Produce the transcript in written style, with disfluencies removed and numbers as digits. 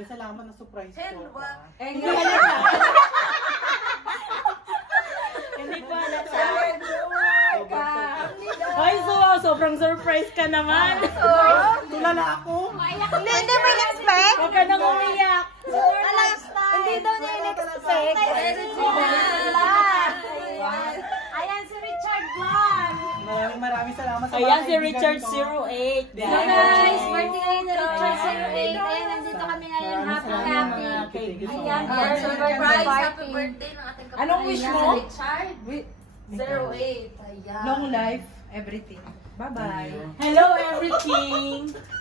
Uy, salamat na surprise ko. Hindi halata. Hindi pa halata. Ay, sobrang surprise ka naman. Tulala ako. Hindi mo in-expect? Huwag ka nang umiyak. Hindi daw niya in-expect. Ayan si Richard Vlog. Maraming salamat sa Ayan mga si kaibigan Richard ko. 08. Guys, birthday ni Richard 08. Ayan, nandito kami ngayon. Happy. Thank you so Ayan, much. surprise. Happy birthday ng ating kapatid. Anong wish mo? Richard. 08. Ayan. Long life, everything. Bye-bye. Hello, everything.